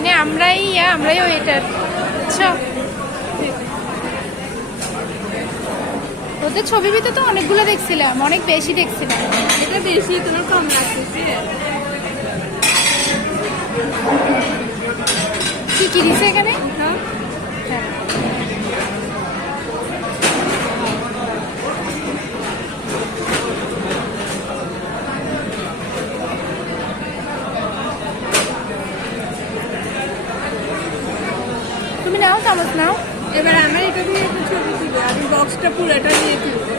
মানে আমরাই ওয়েটার। আচ্ছা, ওদের ছবির ভিতরে তো অনেকগুলো দেখছিলাম, অনেক বেশি দেখছিলাম। এটা বেশি, তোমার কম লাগতেছে। কি কি দিছে এখানে? হ্যাঁ, হ্যাঁ। তুমি নাও, চামচ নাও। এবার আমার এটা দিয়ে একটা ছবি তুলবে, আমি বক্সটা পুরোটা নিয়ে তুলবো।